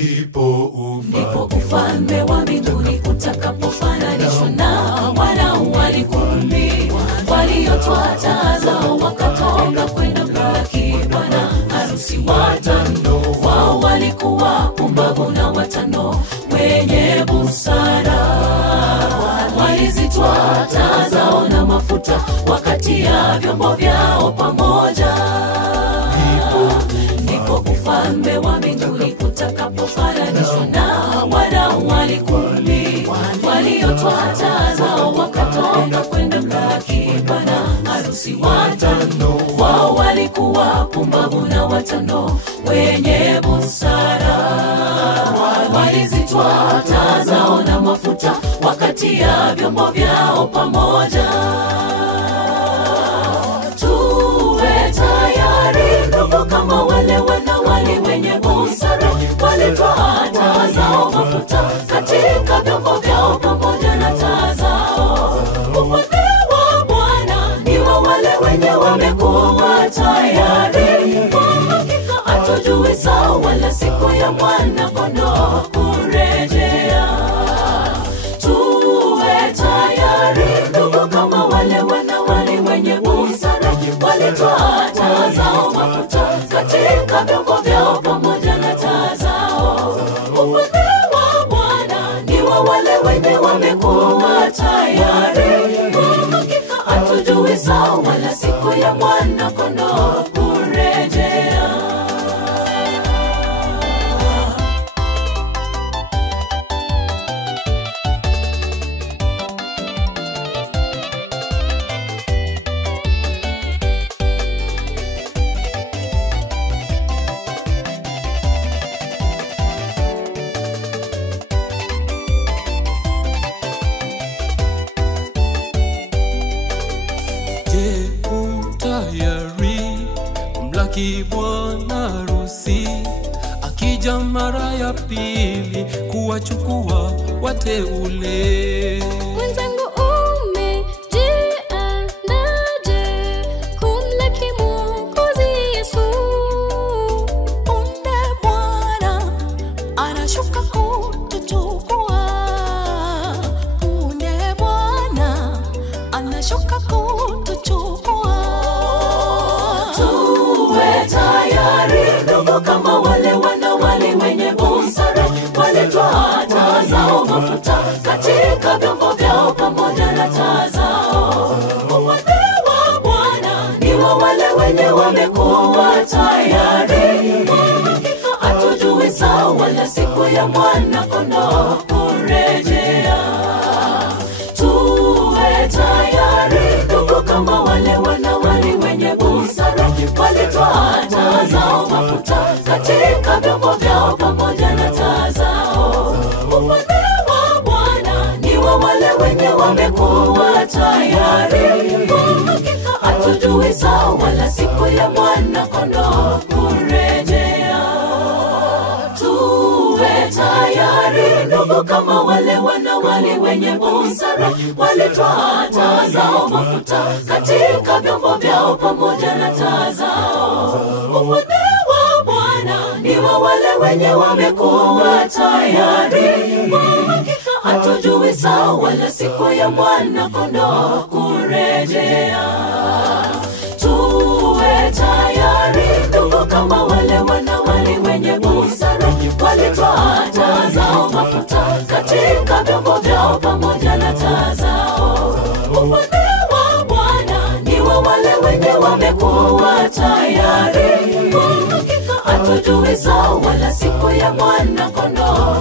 ndipo ufalme wa mbinguni utakapofananishwa na wana wali 10 waliotwaa taa zao wakatoka kwenda kumlaki bwana harusi. 5 wao walikuwa pumbavu na 5 wenye busara. Walizitwaa taa zao na mafuta wakatia vyombo vyao pamoja. Ndipo ufalme wa mbinguni utakapofananishwa na wana wali 10 waliotwaa taa zao wakatoka kwenda kumlaki bwana harusi. 5 wao walikuwa pumbavu na 5 wenye busara. Walizitwaa taa zao na mafuta wakatia vyombo vyao pamoja. Tuwe tayari ndugu kama wale wanawali wenye busara. Walitwaa taa zao mafuta katika vyombo vyao pamoja na taa zao. Ufalme wa Bwana ni wa wale wenye wamekuwa tayari. Kwa hakika hatujui saa wala siku ya mwana kondoo kurejea. Tuwe tayari ndugu kama wale wanawali wenye busara. Walitwaa taa zao mafuta katika vyombo vyao pamoja na taa zao. Ufalme wa Bwana ni wa wale wenye wamekuwa tayari. Kwa hakika hatujui saa wala siku ya mwana kondoo kurejea. Tayari kumlaki bwana harusi akija mara ya pili kuwachukua wateule. Mwenzangu umejiandaje kumlaki Mwokozi Yesu? Punde Bwana anashuka kutuchukua. Punde Bwana anashuka kutuchukua. Tuwe tayari ndugu kama wale wanawali wenye busara. Walitwaa taa zao mafuta katika vyombo vyao pamoja na taa zao. Ufalme wa Bwana ni wa wale wenye wamekuwa tayari. Kwa hakika hatujui saa wala siku ya mwana kondoo kurejea. Tuwe tayari ndugu kama wale wanawali wenye busara. Walitwaa taa zao mafuta katika vyombo vyao pamoja na taa zao. Ufalme wa Bwana ni wa wale wenye wamekuwa tayari. Kwa hakika hatujui saa wala siku ya mwana kondoo kurejea. Tuwe tayari ndugu kama wale wanawali wenye busara. Walitwaa taa zao mafuta katika vyombo vyao pamoja na taa zao. Ufalme wa Bwana ni wa wale wenye wamekuwa tayari. Kwa hakika hatujui saa wala siku ya mwana kondoo kurejea. Tuwe tayari ndugu kama wale wanawali wenye busara. Walitwaa taa zao mafuta katika vyombo vyao pamoja na taa zao. Ufalme wa Bwana ni wa wale wenye wamekuwa tayari. Kwa hakika hatujui saa wala siku ya mwana kondoo